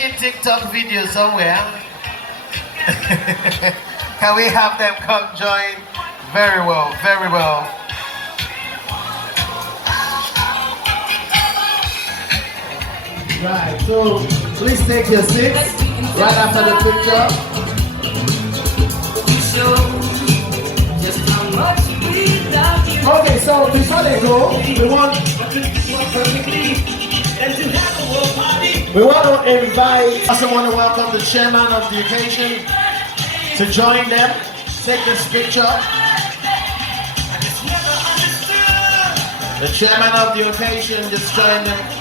making TikTok videos somewhere. Can we have them come join? Very well, very well. Right, so please take your seats right after the picture. Okay, so before they go, we want to invite, also want to welcome the chairman of the occasion to join them, take this picture. The chairman of the occasion just joined them.